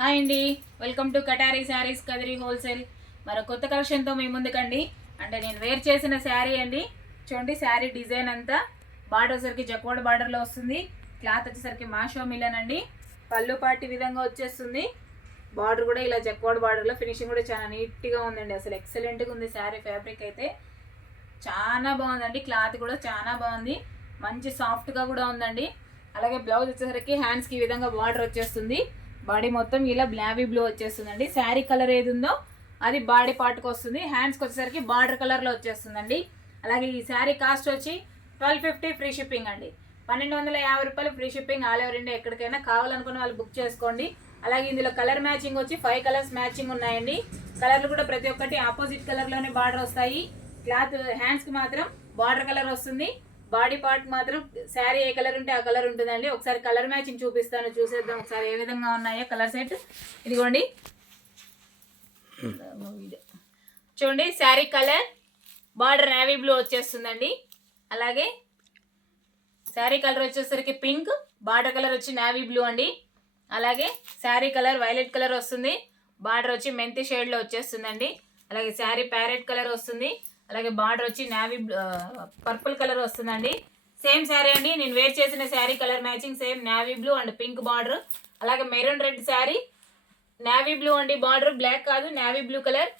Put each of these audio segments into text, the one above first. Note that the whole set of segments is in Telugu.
హాయ్ అండి, welcome to కటారీ saris Kadiri wholesale. మరో కొత్త కలెక్షన్తో మీ ముందుకండి. అంటే నేను వేర్ చేసిన శారీ అండి. చూడండి, శారీ డిజైన్ అంతా బార్డర్ వచ్చేసరికి జక్వాడ్ బార్డర్లో వస్తుంది. క్లాత్ వచ్చేసరికి మాషో మిలన్ అండి. పళ్ళు పాటి విధంగా వచ్చేస్తుంది. బార్డర్ కూడా ఇలా జక్వాడ్ బార్డర్లో, ఫినిషింగ్ కూడా చాలా నీట్గా ఉందండి. అసలు ఎక్సలెంట్గా ఉంది శారీ. ఫ్యాబ్రిక్ అయితే చాలా బాగుందండి. క్లాత్ కూడా చాలా బాగుంది, మంచి సాఫ్ట్గా కూడా ఉందండి. అలాగే బ్లౌజ్ వచ్చేసరికి హ్యాండ్స్కి ఈ విధంగా బార్డర్ వచ్చేస్తుంది. బాడీ మొత్తం ఇలా బ్లావీ బ్లూ వచ్చేస్తుందండి. శారీ కలర్ ఏది ఉందో అది బాడీ పార్ట్కి వస్తుంది. హ్యాండ్స్కి వచ్చేసరికి బార్డర్ కలర్లో వచ్చేస్తుందండి. అలాగే ఈ శారీ కాస్ట్ వచ్చి 1250 ఫ్రీ షిప్పింగ్ అండి. 1250 రూపాయలు free shipping all over India. ఎక్కడికైనా కావాలనుకున్న వాళ్ళు బుక్ చేసుకోండి. అలాగే ఇందులో కలర్ మ్యాచింగ్ వచ్చి 5 కలర్స్ మ్యాచింగ్ ఉన్నాయండి. కలర్లు కూడా ప్రతి ఒక్కటి ఆపోజిట్ కలర్లోనే బార్డర్ వస్తాయి. క్లాత్ హ్యాండ్స్కి మాత్రం బార్డర్ కలర్ వస్తుంది. బాడీ పార్ట్ మాత్రం శారీ ఏ కలర్ ఉంటే ఆ కలర్ ఉంటుందండి. ఒకసారి కలర్ మ్యాచింగ్ చూపిస్తాను, చూసేద్దాం ఒకసారి ఏ విధంగా ఉన్నాయో కలర్ సెట్. ఇదిగోండి చూడండి, sari colour border navy blue వచ్చేస్తుందండి. అలాగే శారీ కలర్ వచ్చేసరికి పింక్, బార్డర్ కలర్ వచ్చి నేవీ బ్లూ అండి. అలాగే శారీ కలర్ వైలెట్ కలర్ వస్తుంది. బార్డర్ వచ్చి మెంతి షేడ్లో వచ్చేస్తుందండి. అలాగే శారీ ప్యారెట్ కలర్ వస్తుంది. అలాగే బార్డర్ వచ్చి నేవీ పర్పుల్ కలర్ వస్తుందండి. సేమ్ శారీ అండి, నేను వేర్ చేసిన sari colour matching same navy blue and pink border. అలాగే maroon red sari, navy blue అండి బార్డర్, బ్లాక్ కాదు navy blue colour.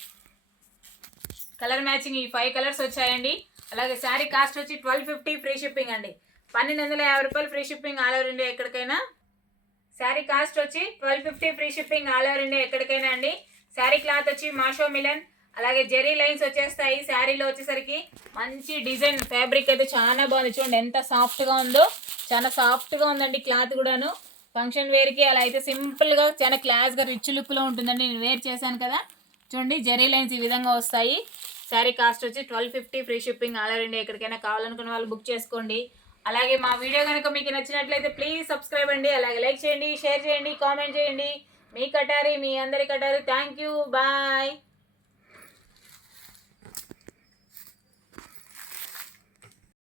Colour matching ఈ 5 కలర్స్ వచ్చాయండి. అలాగే శారీ కాస్ట్ వచ్చి 1250 ఫ్రీ షిప్పింగ్ అండి. 1250 రూపాయలు free shipping all over India ఎక్కడికైనా. శారీ కాస్ట్ వచ్చి 1250 free shipping all over India ఎక్కడికైనా అండి. శారీ క్లాత్ వచ్చి మాషో మిలన్. అలాగే జెరీ లైన్స్ వచ్చేస్తాయి. శారీలో వచ్చేసరికి మంచి డిజైన్ ఫ్యాబ్రిక్ అయితే చాలా బాగుంది. చూడండి ఎంత సాఫ్ట్గా ఉందో, చాలా సాఫ్ట్గా ఉందండి. క్లాత్ కూడాను ఫంక్షన్ వేర్కి అలా అయితే సింపుల్గా చాలా క్లాస్గా రిచ్ లుక్లో ఉంటుందండి. నేను వేర్ చేశాను కదా. చూడండి జెరీ లైన్స్ ఈ విధంగా వస్తాయి. శారీ కాస్ట్ వచ్చి 1250 free shipping all over India. ఎక్కడికైనా కావాలనుకున్న వాళ్ళు బుక్ చేసుకోండి. అలాగే మా వీడియో కనుక మీకు నచ్చినట్లయితే ప్లీజ్ సబ్స్క్రైబ్ అండి. అలాగే లైక్ చేయండి, షేర్ చేయండి, కామెంట్ చేయండి. మీ కటారీ, మీ అందరి కటారీ. Thank you, bye.